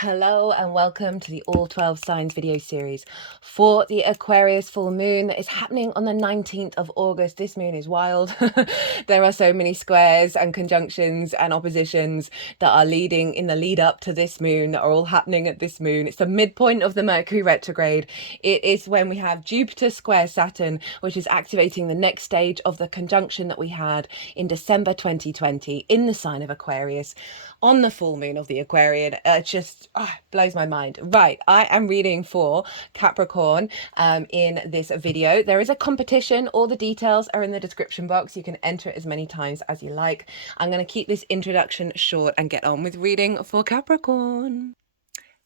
Hello and welcome to the All 12 Signs video series for the Aquarius full moon that is happening on the 19th of August. This moon is wild. There are so many squares and conjunctions and oppositions that are leading in the lead up to this moon that are all happening at this moon. It's the midpoint of the Mercury retrograde. It is when we have Jupiter square Saturn, which is activating the next stage of the conjunction that we had in December 2020 in the sign of Aquarius on the full moon of the Aquarian. Just blows my mind. Right, I am reading for Capricorn in this video. There is a competition. All the details are in the description box. You can enter it as many times as you like. I'm going to keep this introduction short and get on with reading for Capricorn.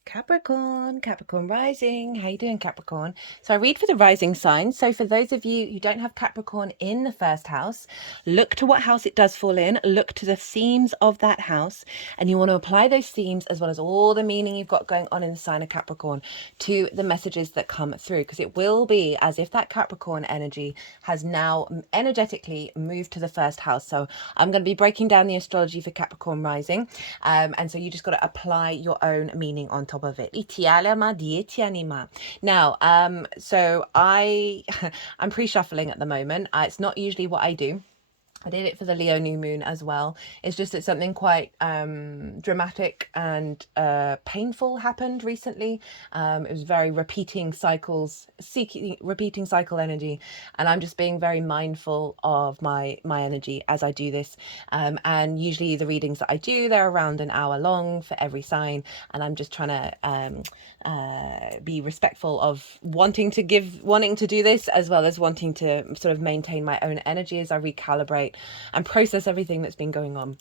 Capricorn rising. How you doing, Capricorn? So I read for the rising signs. So for those of you who don't have Capricorn in the first house, look to what house it does fall in, look to the themes of that house, and you want to apply those themes as well as all the meaning you've got going on in the sign of Capricorn to the messages that come through, because it will be as if that Capricorn energy has now energetically moved to the first house. So I'm going to be breaking down the astrology for Capricorn rising, and so you just got to apply your own meaning on top of it. Now, so I'm pre-shuffling at the moment. It's not usually what I do. I did it for the Leo new moon as well. It's just that something quite dramatic and painful happened recently. It was very repeating cycle energy, and I'm just being very mindful of my energy as I do this. And usually the readings that I do, they're around an hour long for every sign, and I'm just trying to be respectful of wanting to do this, as well as wanting to sort of maintain my own energy as I recalibrate and process everything that's been going on.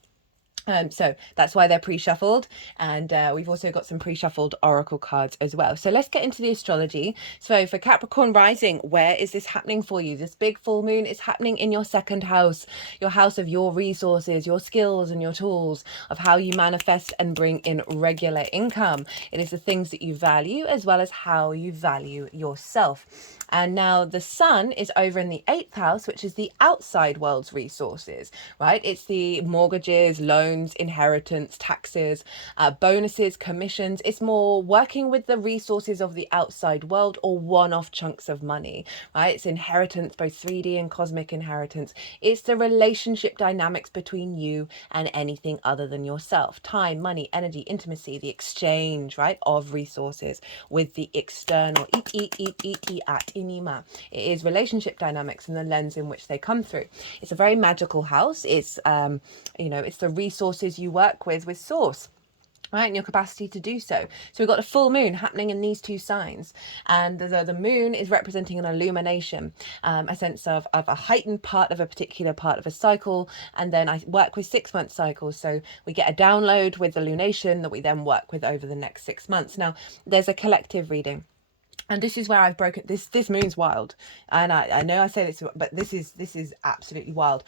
So that's why they're pre-shuffled, and we've also got some pre-shuffled oracle cards as well. So let's get into the astrology. So for Capricorn rising, where is this happening for you? This big full moon is happening in your second house, your house of your resources, your skills and your tools, of how you manifest and bring in regular income. It is the things that you value as well as how you value yourself. And now the sun is over in the 8th house, which is the outside world's resources, right? It's the mortgages, loans, inheritance, taxes, bonuses, commissions. It's more working with the resources of the outside world or one-off chunks of money, right? It's inheritance, both 3D and cosmic inheritance. It's the relationship dynamics between you and anything other than yourself. Time, money, energy, intimacy, the exchange, right, of resources with the external. It is relationship dynamics and the lens in which they come through. It's a very magical house. It's it's the resources you work with source, right, and your capacity to do so. So we've got a full moon happening in these two signs, and the moon is representing an illumination, a sense of a heightened part of a particular part of a cycle. And then I work with 6-month cycles, so we get a download with the lunation that we then work with over the next 6 months. Now there's a collective reading, and this is where I've broken this moon's wild, and I know I say this, but this is absolutely wild,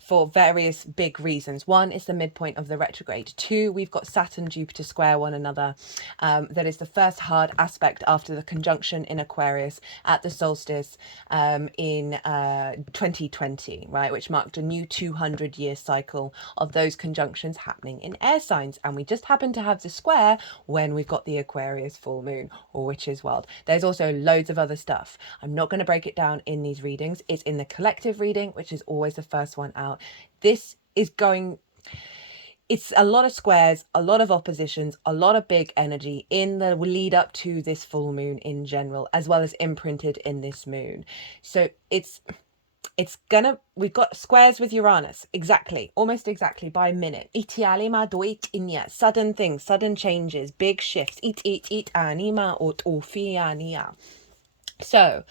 for various big reasons. One is the midpoint of the retrograde. Two, we've got Saturn Jupiter square one another. That is the first hard aspect after the conjunction in Aquarius at the solstice in 2020, right, which marked a new 200-year cycle of those conjunctions happening in air signs. And we just happen to have the square when we've got the Aquarius full moon, or which is wild. There's also loads of other stuff. I'm not going to break it down in these readings. It's in the collective reading, which is always the first one out. This is it's a lot of squares, a lot of oppositions, a lot of big energy in the lead up to this full moon in general, as well as imprinted in this moon. So we've got squares with Uranus, almost exactly by minute. Sudden things, sudden changes, big shifts. So,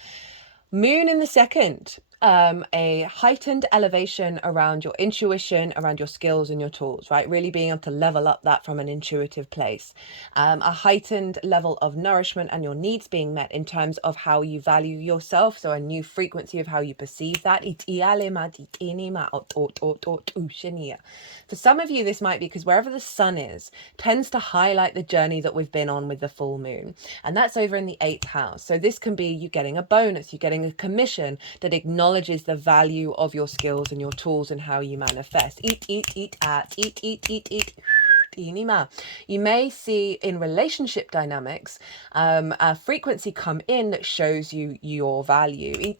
moon in the second, a heightened elevation around your intuition, around your skills and your tools, right? Really being able to level up that from an intuitive place. A heightened level of nourishment and your needs being met in terms of how you value yourself. So a new frequency of how you perceive that. For some of you, this might be because wherever the sun is tends to highlight the journey that we've been on with the full moon. And that's over in the 8th house. So this can be you getting a bonus, you getting a commission that acknowledges the value of your skills and your tools and how you manifest. You may see in relationship dynamics a frequency come in that shows you your value.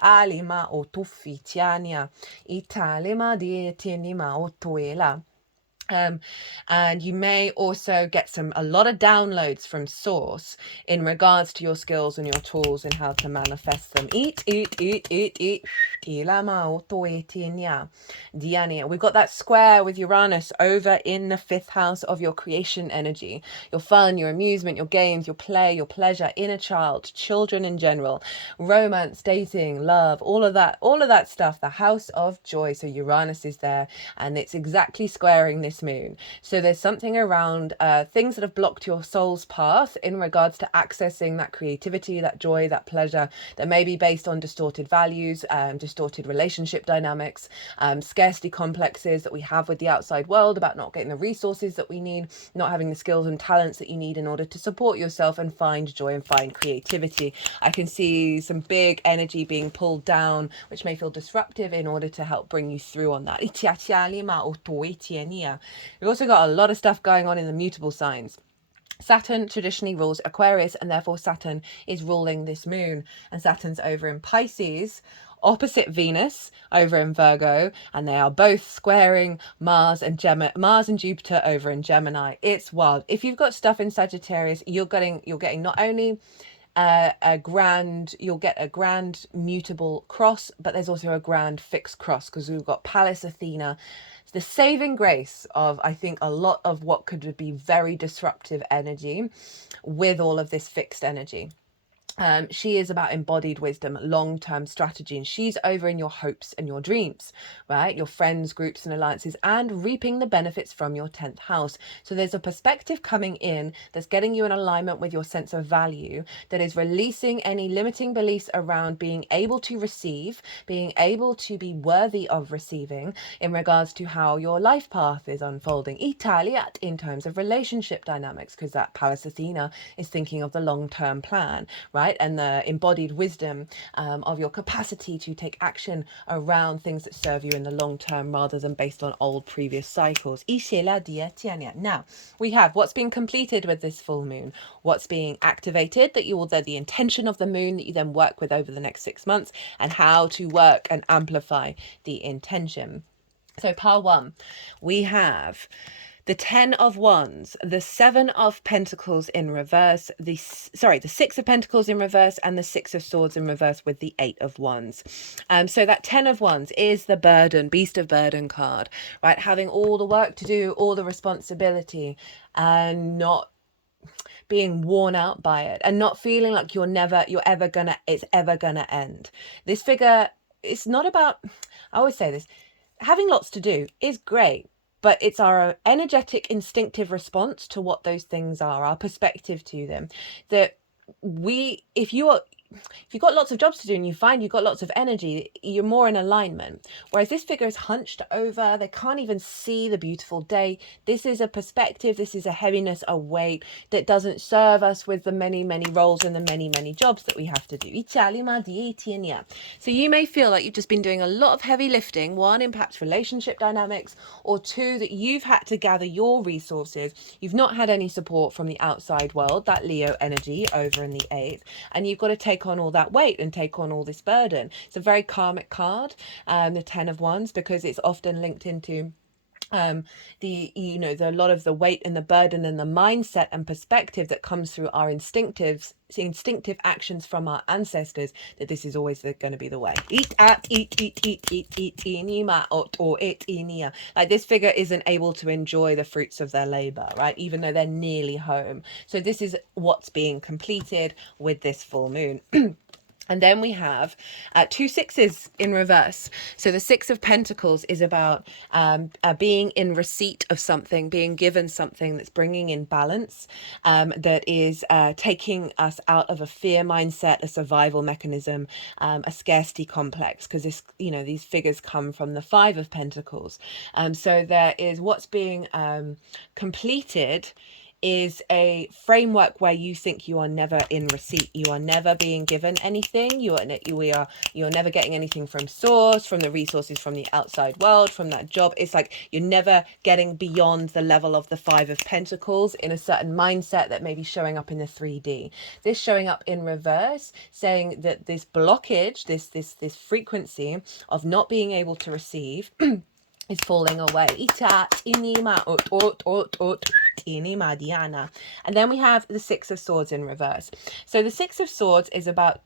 Alima o tufitiania, italima di tinima o tuela. And you may also get a lot of downloads from source in regards to your skills and your tools and how to manifest them. We've got that square with Uranus over in the 5th house of your creation energy, your fun, your amusement, your games, your play, your pleasure, inner child, children in general, romance, dating, love, all of that stuff, the house of joy. So Uranus is there, and it's exactly squaring this moon. So there's something around things that have blocked your soul's path in regards to accessing that creativity, that joy, that pleasure, that may be based on distorted values, distorted relationship dynamics, scarcity complexes that we have with the outside world about not getting the resources that we need, not having the skills and talents that you need in order to support yourself and find joy and find creativity. I can see some big energy being pulled down, which may feel disruptive, in order to help bring you through on that. We've also got a lot of stuff going on in the mutable signs. Saturn traditionally rules Aquarius, and therefore Saturn is ruling this moon, and Saturn's over in Pisces opposite Venus over in Virgo, and they are both squaring Mars and Jupiter over in Gemini. It's wild. If you've got stuff in Sagittarius, you're getting not only you'll get a grand mutable cross, but there's also a grand fixed cross, because we've got Pallas Athena, the saving grace of, I think, a lot of what could be very disruptive energy with all of this fixed energy. She is about embodied wisdom, long-term strategy, and she's over in your hopes and your dreams, right? Your friends, groups and alliances, and reaping the benefits from your 10th house. So there's a perspective coming in that's getting you in alignment with your sense of value, that is releasing any limiting beliefs around being able to receive, being able to be worthy of receiving in regards to how your life path is unfolding. Italiat in terms of relationship dynamics, because that Pallas Athena is thinking of the long-term plan, right? And the embodied wisdom of your capacity to take action around things that serve you in the long term rather than based on old previous cycles. Now, we have what's being completed with this full moon, what's being activated, that you will the intention of the moon that you then work with over the next 6 months, and how to work and amplify the intention. So part 1, we have the 10 of Wands, the 7 of Pentacles in reverse, the 6 of Pentacles in reverse, and the 6 of Swords in reverse with the 8 of Wands. So that 10 of Wands is the burden, Beast of Burden card, right? Having all the work to do, all the responsibility, and not being worn out by it, and not feeling like it's ever gonna end. This figure, it's not about, I always say this, having lots to do is great, but it's our energetic, instinctive response to what those things are, our perspective to them. That if you've got lots of jobs to do and you find you've got lots of energy, you're more in alignment. Whereas this figure is hunched over, they can't even see the beautiful day. This is a perspective, this is a heaviness, a weight that doesn't serve us with the many, many roles and the many, many jobs that we have to do. So you may feel like you've just been doing a lot of heavy lifting, 1, impacts relationship dynamics, or 2, that you've had to gather your resources. You've not had any support from the outside world, that Leo energy over in the 8th, and you've got to take on all that weight and take on all this burden. It's a very karmic card, the 10 of Wands, because it's often linked into a lot of the weight and the burden and the mindset and perspective that comes through our instinctive actions from our ancestors, that this is always going to be the way. Like, this figure isn't able to enjoy the fruits of their labor, right? Even though they're nearly home. So this is what's being completed with this full moon. And then we have 2 sixes in reverse. So the 6 of Pentacles is about being in receipt of something, being given something that's bringing in balance, that is taking us out of a fear mindset, a survival mechanism, a scarcity complex, because these figures come from the 5 of Pentacles. So there is what's being completed is a framework where you think you are never in receipt. You are never being given anything. You're never getting anything from source, from the resources from the outside world, from that job. It's like you're never getting beyond the level of the Five of Pentacles in a certain mindset that may be showing up in the 3D. This showing up in reverse, saying that this blockage, this frequency of not being able to receive is falling away. And then we have the Six of Swords in reverse. So the Six of Swords is about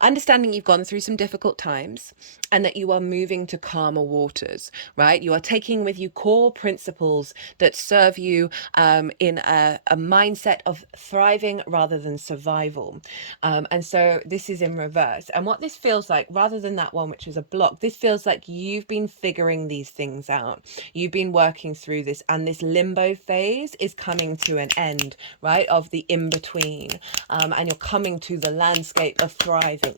understanding you've gone through some difficult times and that you are moving to calmer waters, right? You are taking with you core principles that serve you in a mindset of thriving rather than survival. And so this is in reverse. And what this feels like, rather than that one, which is a block, this feels like you've been figuring these things out. You've been working through this, and this limbo phase is coming to an end, right? Of the in-between. And you're coming to the landscape of thriving.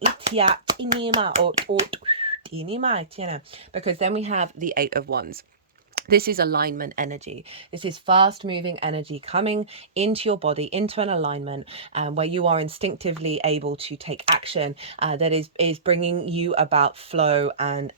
Because then we have the Eight of Wands. This is alignment energy. This is fast moving energy coming into your body, into an alignment where you are instinctively able to take action that is bringing you about flow and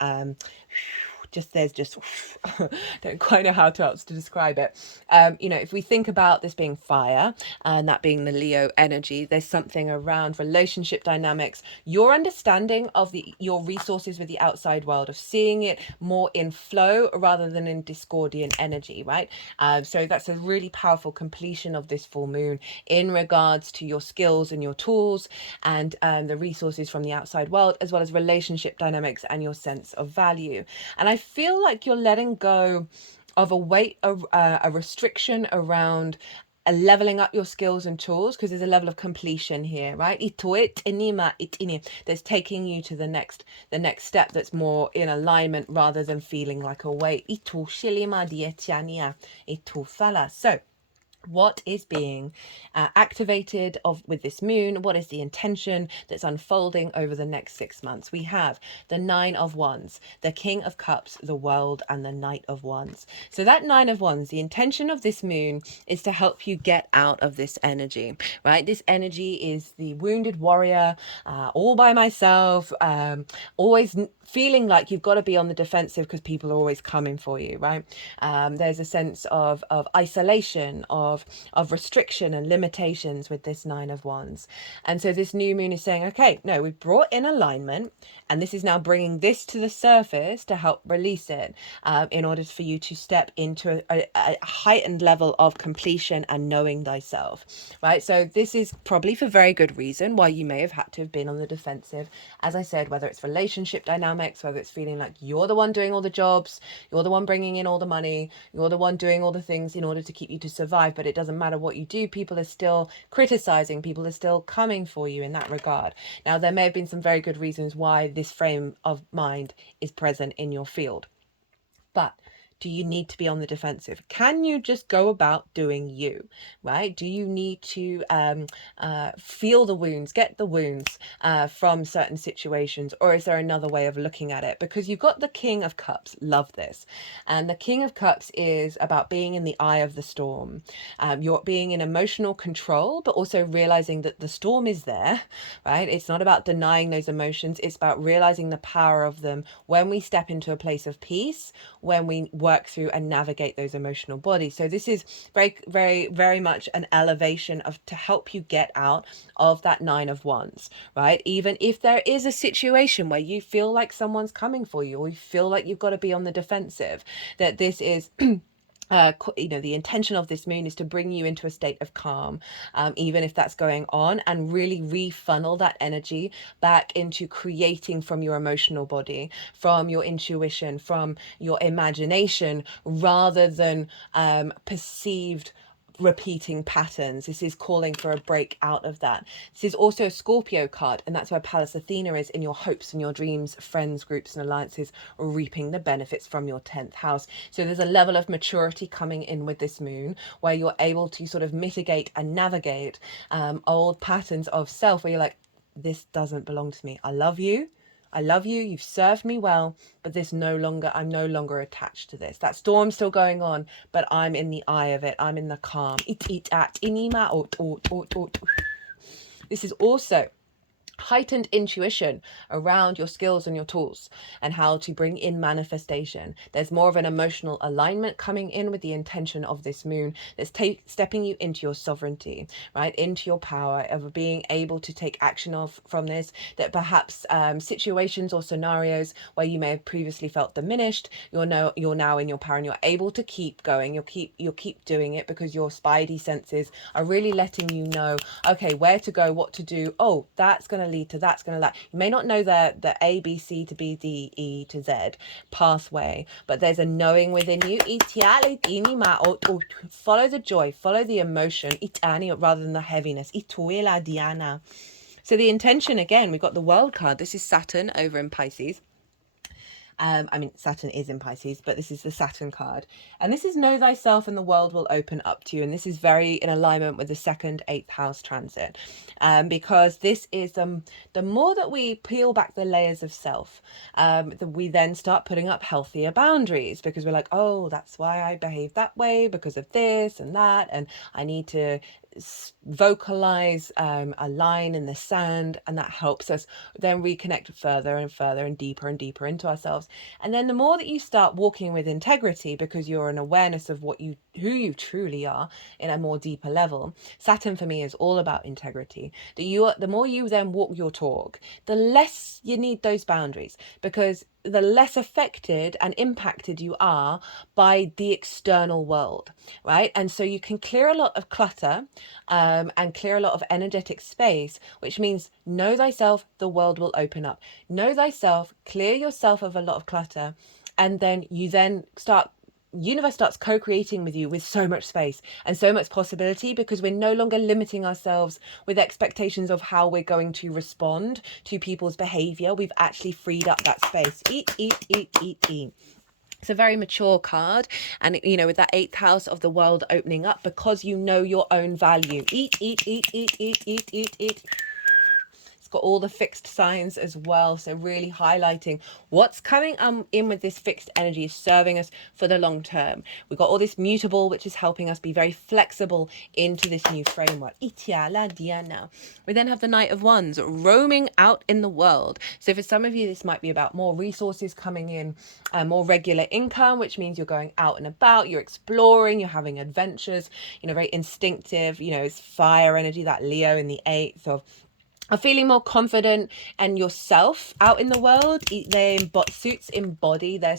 don't quite know how else to describe it. If we think about this being fire and that being the Leo energy, there's something around relationship dynamics, your understanding of your resources with the outside world, of seeing it more in flow rather than in discordian energy, right? So that's a really powerful completion of this full moon in regards to your skills and your tools and the resources from the outside world, as well as relationship dynamics and your sense of value. And I feel like you're letting go of a restriction around leveling up your skills and tools, because there's a level of completion here, right? That's taking you to the next step that's more in alignment rather than feeling like a weight. So what is being activated with this moon? What is the intention that's unfolding over the next 6 months? We have the Nine of Wands, the King of Cups, the World, and the Knight of Wands. So that Nine of Wands, the intention of this moon is to help you get out of this energy, right? This energy is the wounded warrior, all by myself, always feeling like you've got to be on the defensive because people are always coming for you, right? There's a sense of isolation, of restriction and limitations with this Nine of Wands. And so this new moon is saying, okay, no, we've brought in alignment, and this is now bringing this to the surface to help release it in order for you to step into a heightened level of completion and knowing thyself, right? So this is probably for very good reason why you may have had to have been on the defensive. As I said, whether it's relationship dynamics, whether it's feeling like you're the one doing all the jobs, you're the one bringing in all the money, you're the one doing all the things in order to keep you to survive, but it doesn't matter what you do, people are still criticizing, people are still coming for you in that regard. Now, there may have been some very good reasons why this frame of mind is present in your field, but do you need to be on the defensive? Can you just go about doing you, right? Do you need to feel the wounds, get the wounds from certain situations? Or is there another way of looking at it? Because you've got the King of Cups, love this. And the King of Cups is about being in the eye of the storm. You're being in emotional control, but also realizing that the storm is there, right? It's not about denying those emotions. It's about realizing the power of them when we step into a place of peace, when we work through and navigate those emotional bodies. So this is very, very, very much an elevation to help you get out of that Nine of Wands, right? Even if there is a situation where you feel like someone's coming for you, or you feel like you've got to be on the defensive, that this is the intention of this moon is to bring you into a state of calm, even if that's going on, and really refunnel that energy back into creating from your emotional body, from your intuition, from your imagination, rather than perceived repeating patterns. This is calling for a break out of that. This is also a Scorpio card, and that's where Pallas Athena is in your hopes and your dreams, friends, groups, and alliances, reaping the benefits from your 10th house. So there's a level of maturity coming in with this moon where you're able to sort of mitigate and navigate old patterns of self where you're like, this doesn't belong to me. I love you, I love you. You've served me well, but I'm no longer attached to this. That storm's still going on, but I'm in the eye of it. I'm in the calm. This is also heightened intuition around your skills and your tools and how to bring in manifestation. There's more of an emotional alignment coming in with the intention of this moon that's stepping you into your sovereignty, right, into your power of being able to take action from this, that perhaps situations or scenarios where you may have previously felt diminished, you're now in your power and you're able to keep going. You'll keep doing it because your spidey senses are really letting you know, okay, where to go, what to do. Oh, that's going to lead to that's going to that. You may not know the A, B, C to B, D, E to Z pathway, but there's a knowing within you. Follow the joy, follow the emotion, rather than the heaviness. So the intention, again, we've got the world card. This is Saturn over in Pisces. Saturn is in Pisces, but this is the Saturn card. And this is know thyself and the world will open up to you. And this is very in alignment with the 2nd, 8th house transit. Because this is the more that we peel back the layers of self, we then start putting up healthier boundaries, because we're like, oh, that's why I behave that way, because of this and that. And I need to vocalize a line in the sand, and that helps us then reconnect further and further and deeper into ourselves. And then the more that you start walking with integrity, because you're an awareness of who you truly are in a more deeper level. Saturn for me is all about integrity. The more you then walk your talk, the less you need those boundaries, because the less affected and impacted you are by the external world, right? And so you can clear a lot of clutter and clear a lot of energetic space, which means know thyself, the world will open up. Know thyself, clear yourself of a lot of clutter, and then universe starts co-creating with you with so much space and so much possibility, because we're no longer limiting ourselves with expectations of how we're going to respond to people's behavior. We've actually freed up that space. It's a very mature card, and with that 8th house of the world opening up, because you know your own value. It's got all the fixed signs as well, so really highlighting what's coming in with this fixed energy is serving us for the long term. We've got all this mutable, which is helping us be very flexible into this new framework. We then have the Knight of Wands roaming out in the world. So for some of you, this might be about more resources coming in, more regular income, which means you're going out and about, you're exploring, you're having adventures, very instinctive, it's fire energy, that Leo in the 8th of feeling more confident and yourself out in the world. Suits embody their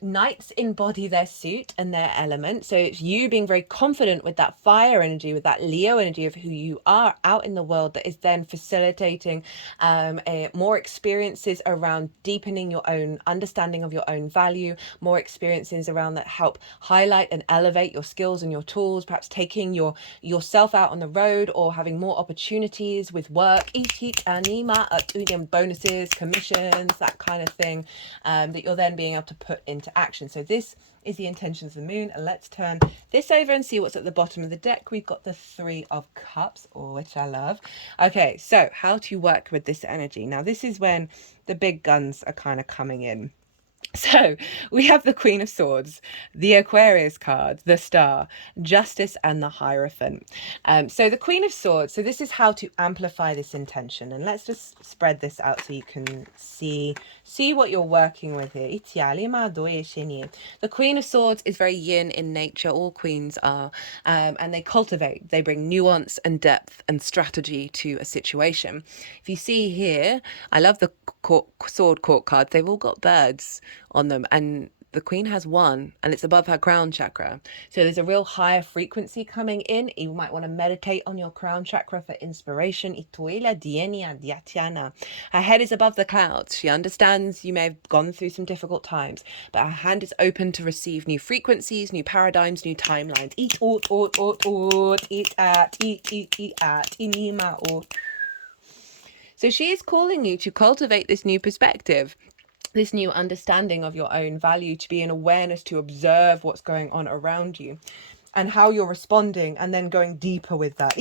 knights embody their suit and their element. So it's you being very confident with that fire energy, with that Leo energy of who you are out in the world, that is then facilitating more experiences around deepening your own understanding of your own value, more experiences around that help highlight and elevate your skills and your tools, perhaps taking yourself out on the road, or having more opportunities with work, bonuses, commissions, that kind of thing, that you're then being able to put into action. So this is the intentions of the moon. And let's turn this over and see what's at the bottom of the deck. We've got the 3 of Cups, which I love. Okay, so how to work with this energy. Now, this is when the big guns are kind of coming in. So we have the Queen of Swords, the Aquarius card, the Star, Justice, and the Hierophant. So the Queen of Swords, so this is how to amplify this intention. And let's just spread this out so you can see what you're working with here. The Queen of Swords is very yin in nature. All queens are. And they cultivate. They bring nuance and depth and strategy to a situation. If you see here, I love the sword court cards. They've all got birds on them, and the Queen has one, and it's above her crown chakra. So there's a real higher frequency coming in. You might want to meditate on your crown chakra for inspiration. Her head is above the clouds. She understands you may have gone through some difficult times, but her hand is open to receive new frequencies, new paradigms, new timelines. So she is calling you to cultivate this new perspective, this new understanding of your own value, to be an awareness, to observe what's going on around you and how you're responding, and then going deeper with that.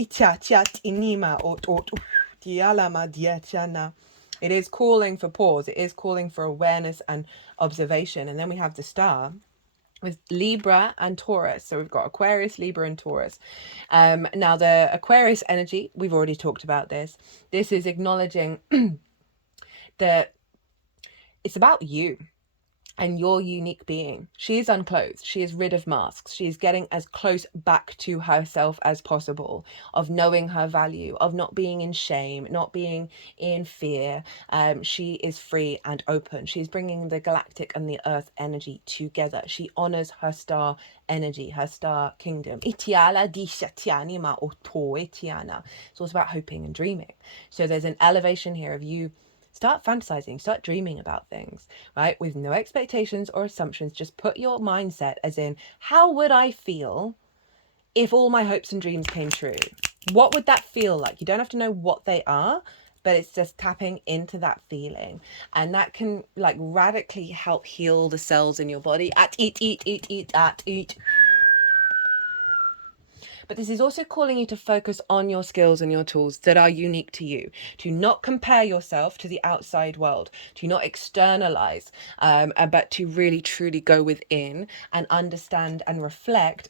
It is calling for pause. It is calling for awareness and observation. And then we have the star with Libra and Taurus. So we've got Aquarius, Libra, and Taurus. Now the Aquarius energy, we've already talked about this. This is acknowledging that it's about you and your unique being. She is unclothed. She is rid of masks. She is getting as close back to herself as possible, of knowing her value, of not being in shame, not being in fear. She is free and open. She's bringing the galactic and the earth energy together. She honors her star energy, her star kingdom. It's all about hoping and dreaming. So there's an elevation here of you. Start fantasizing, start dreaming about things, right? With no expectations or assumptions. Just put your mindset as in, how would I feel if all my hopes and dreams came true? What would that feel like? You don't have to know what they are, but it's just tapping into that feeling. And that can like radically help heal the cells in your body. Eat. But this is also calling you to focus on your skills and your tools that are unique to you, to not compare yourself to the outside world, to not externalize, but to really truly go within and understand and reflect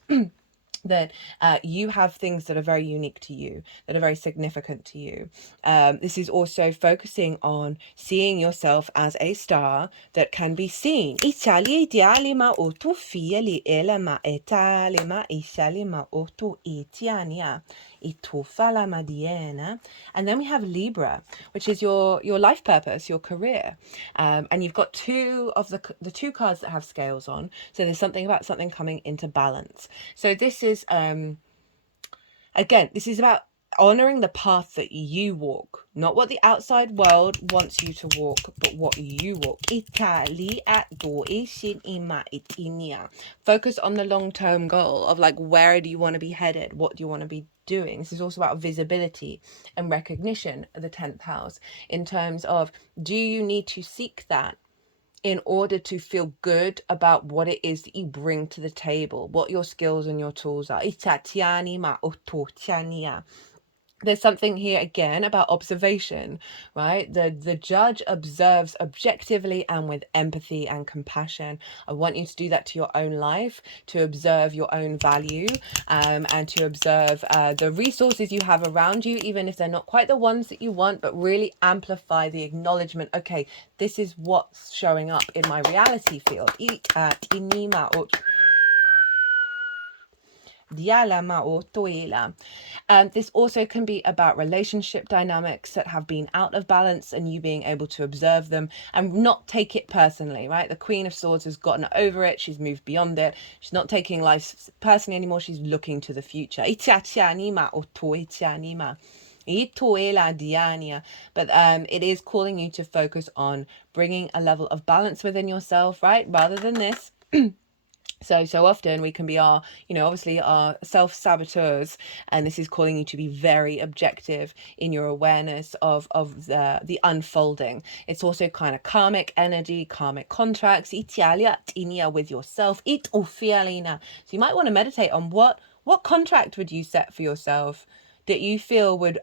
that you have things that are very unique to you, that are very significant to you. This is also focusing on seeing yourself as a star that can be seen. And then we have Libra, which is your life purpose, your career. And you've got two of the two cards that have scales on. So there's something about something coming into balance. So this is, again, this is about honoring the path that you walk, not what the outside world wants you to walk, but what you walk. Focus on the long-term goal of like, where do you want to be headed? What do you want to be doing? This is also about visibility and recognition of the 10th house in terms of, do you need to seek that in order to feel good about what it is that you bring to the table, what your skills and your tools are? There's something here again about observation, right? The judge observes objectively and with empathy and compassion. I want you to do that to your own life, to observe your own value, and to observe the resources you have around you, even if they're not quite the ones that you want, but really amplify the acknowledgement. Okay, this is what's showing up in my reality field. This also can be about relationship dynamics that have been out of balance and you being able to observe them and not take it personally, right? The Queen of Swords has gotten over it. She's moved beyond it. She's not taking life personally anymore. She's looking to the future. But it is calling you to focus on bringing a level of balance within yourself, right? Rather than this. So often we can be our, obviously our self-saboteurs, and this is calling you to be very objective in your awareness of the unfolding. It's also kind of karmic energy, karmic contracts, with yourself. So you might want to meditate on what contract would you set for yourself that you feel would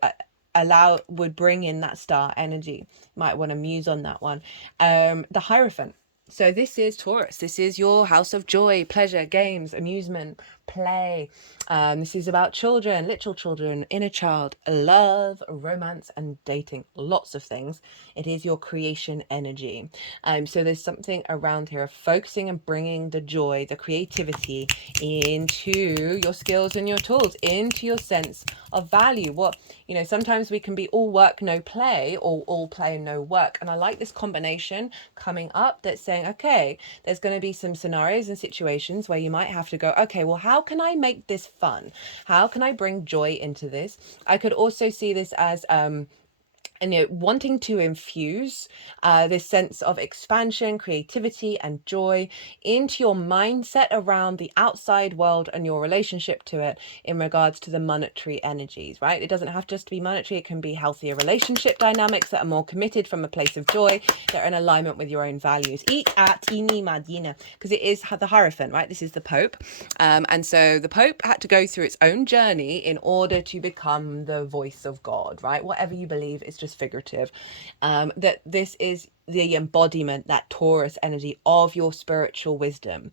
would bring in that star energy. You might want to muse on that one. The Hierophant. So this is Taurus. This is your house of joy, pleasure, games, amusement, play. This is about children, literal children, inner child, love, romance, and dating. Lots of things. It is your creation energy. So there's something around here of focusing and bringing the joy, the creativity into your skills and your tools, into your sense of value. Sometimes we can be all work, no play, or all play, no work. And I like this combination coming up that's saying, okay, there's going to be some scenarios and situations where you might have to go, okay, well, how can I make this fun? How can I bring joy into this? I could also see this as wanting to infuse this sense of expansion, creativity, and joy into your mindset around the outside world and your relationship to it in regards to the monetary energies, right? It doesn't have just to be monetary. It can be healthier relationship dynamics that are more committed from a place of joy, that are in alignment with your own values. Because it is the Hierophant, right? This is the Pope. And so the Pope had to go through its own journey in order to become the voice of God, right? Whatever you believe, it's just just figurative, that this is the embodiment, that Taurus energy of your spiritual wisdom.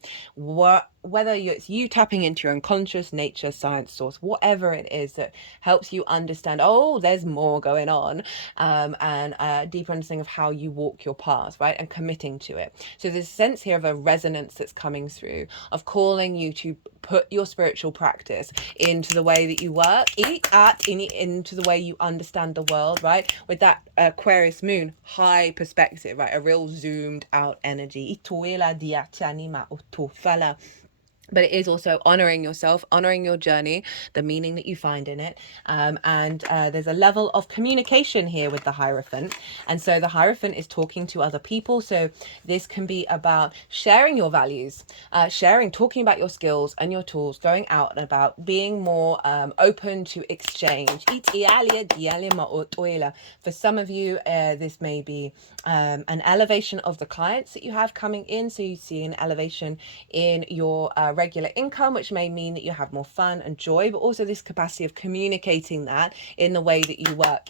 Whether it's you tapping into your unconscious, nature, science, source, whatever it is that helps you understand, oh, there's more going on, and a deeper understanding of how you walk your path, right? And committing to it. So there's a sense here of a resonance that's coming through, of calling you to put your spiritual practice into the way that you work, into the way you understand the world, right? With that Aquarius moon, high perspective, right? A real zoomed out energy. But it is also honoring yourself, honoring your journey, the meaning that you find in it. And there's a level of communication here with the Hierophant. And so the Hierophant is talking to other people. So this can be about sharing your values, talking about your skills and your tools, going out and about, being more open to exchange. For some of you, this may be an elevation of the clients that you have coming in. So you see an elevation in your regular income, which may mean that you have more fun and joy, but also this capacity of communicating that in the way that you work.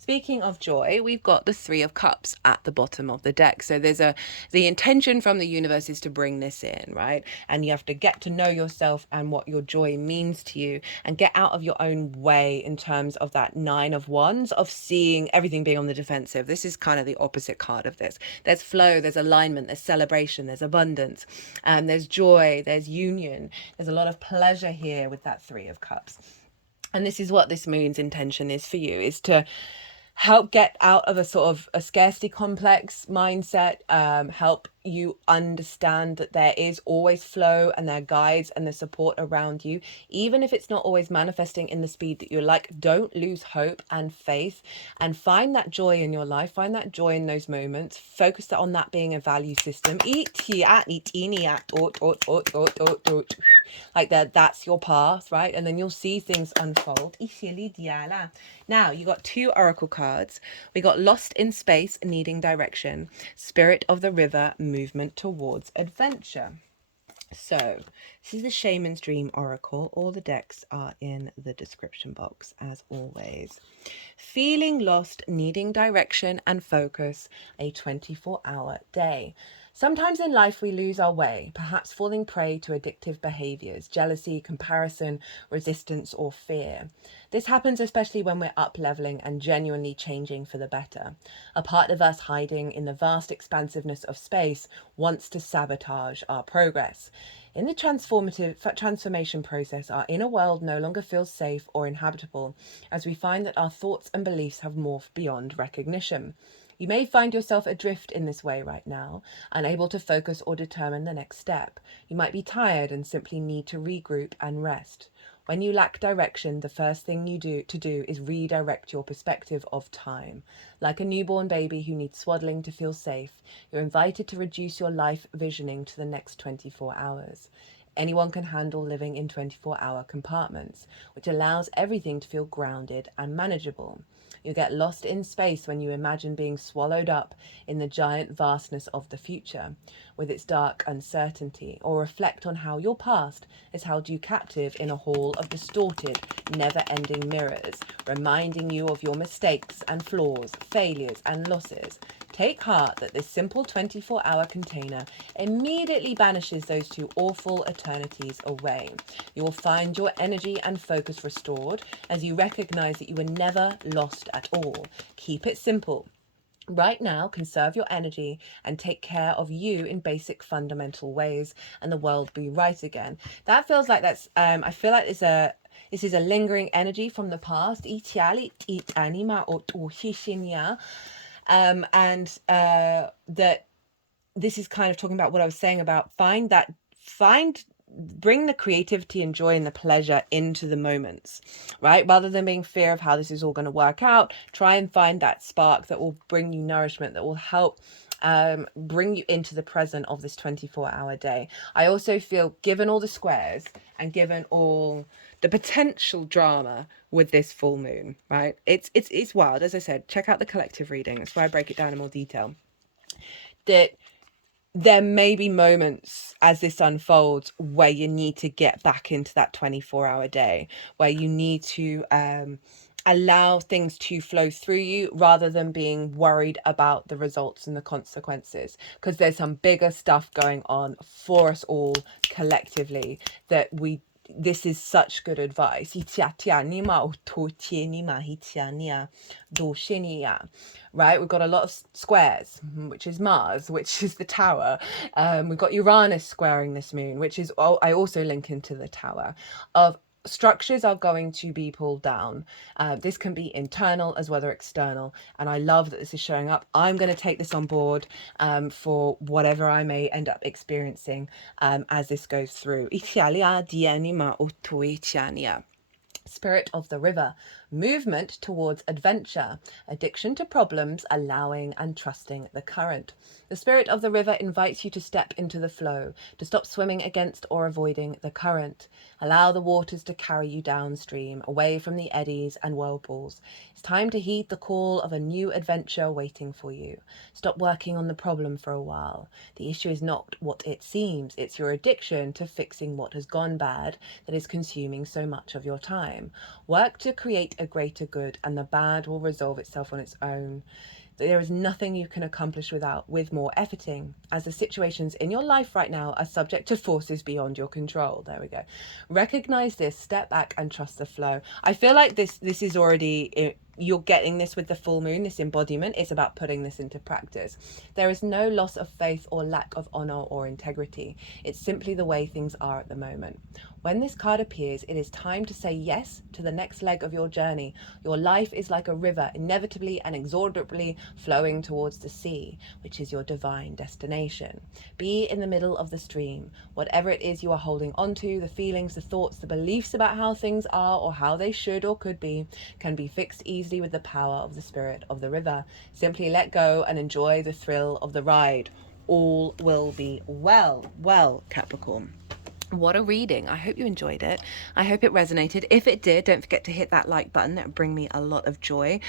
Speaking of joy, we've got the Three of Cups at the bottom of the deck. So there's the intention from the universe is to bring this in, right? And you have to get to know yourself and what your joy means to you, and get out of your own way in terms of that Nine of Wands, of seeing everything being on the defensive. This is kind of the opposite card of this. There's flow, there's alignment, there's celebration, there's abundance, there's joy, there's union. There's a lot of pleasure here with that Three of Cups. And this is what this moon's intention is for you, is to help get out of a sort of a scarcity complex mindset, help you understand that there is always flow and there are guides and the support around you, even if it's not always manifesting in the speed that you like. Don't lose hope and faith, and find that joy in your life, find that joy in those moments, focus on that being a value system. Like that's your path, right? And then you'll see things unfold. Now you got two oracle cards. We got Lost in Space, Needing Direction, Spirit of the River, Movement Towards Adventure. So this is the Shaman's Dream Oracle. All the decks are in the description box as always. Feeling lost, needing direction and focus, a 24-hour day. Sometimes in life we lose our way, perhaps falling prey to addictive behaviours, jealousy, comparison, resistance or fear. This happens especially when we're up-leveling and genuinely changing for the better. A part of us hiding in the vast expansiveness of space wants to sabotage our progress. In the transformation process, our inner world no longer feels safe or inhabitable, as we find that our thoughts and beliefs have morphed beyond recognition. You may find yourself adrift in this way right now, unable to focus or determine the next step. You might be tired and simply need to regroup and rest. When you lack direction, the first thing you do is redirect your perspective of time. Like a newborn baby who needs swaddling to feel safe, you're invited to reduce your life visioning to the next 24 hours. Anyone can handle living in 24-hour compartments, which allows everything to feel grounded and manageable. You get lost in space when you imagine being swallowed up in the giant vastness of the future, with its dark uncertainty, or reflect on how your past has held you captive in a hall of distorted, never-ending mirrors, reminding you of your mistakes and flaws, failures and losses. Take heart that this simple 24-hour container immediately banishes those two awful eternities away. You will find your energy and focus restored as you recognize that you were never lost at all. Keep it simple. Right now, conserve your energy and take care of you in basic fundamental ways, and the world will be right again. That feels like that's, I feel like this is a lingering energy from the past. That this is kind of talking about what I was saying about bring the creativity and joy and the pleasure into the moments, right? Rather than being fear of how this is all going to work out, try and find that spark that will bring you nourishment, that will help bring you into the present of this 24-hour day. I also feel, given all the squares and given all the potential drama with this full moon, right? It's wild. As I said, check out the collective reading. That's why I break it down in more detail. That there may be moments as this unfolds where you need to get back into that 24-hour day, where you need to allow things to flow through you rather than being worried about the results and the consequences, because there's some bigger stuff going on for us all collectively that this is such good advice. Right, we've got a lot of squares, which is Mars, which is the tower. We've got Uranus squaring this moon, which is, I also link into the tower of structures are going to be pulled down. This can be internal as well as external, and I love that this is showing up. I'm going to take this on board for whatever I may end up experiencing as this goes through. Spirit of the river, movement towards adventure, addiction to problems, allowing and trusting the current. The spirit of the river invites you to step into the flow, to stop swimming against or avoiding the current. Allow the waters to carry you downstream, away from the eddies and whirlpools. It's time to heed the call of a new adventure waiting for you. Stop working on the problem for a while. The issue is not what it seems, it's your addiction to fixing what has gone bad that is consuming so much of your time. Work to create a greater good, and the bad will resolve itself on its own. There is nothing you can accomplish with more efforting, as the situations in your life right now are subject to forces beyond your control. There we go. Recognize this, step back, and trust the flow. I feel like this is already, you're getting this with the full moon, this embodiment. It's about putting this into practice. There is no loss of faith or lack of honor or integrity. It's simply the way things are at the moment. When this card appears, it is time to say yes to the next leg of your journey. Your life is like a river, inevitably and inexorably flowing towards the sea, which is your divine destination. Be in the middle of the stream. Whatever it is you are holding onto, the feelings, the thoughts, the beliefs about how things are or how they should or could be, can be fixed easily with the power of the spirit of the river. Simply let go and enjoy the thrill of the ride. All will be well. Well, Capricorn, what a reading. I hope you enjoyed it. I hope it resonated. If it did, don't forget to hit that like button. That would bring me a lot of joy.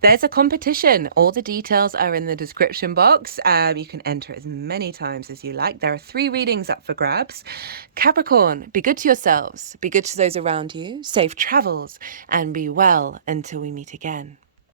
There's a competition. All the details are in the description box. You can enter as many times as you like. There are 3 readings up for grabs. Capricorn, be good to yourselves. Be good to those around you. Safe travels and be well until we meet again.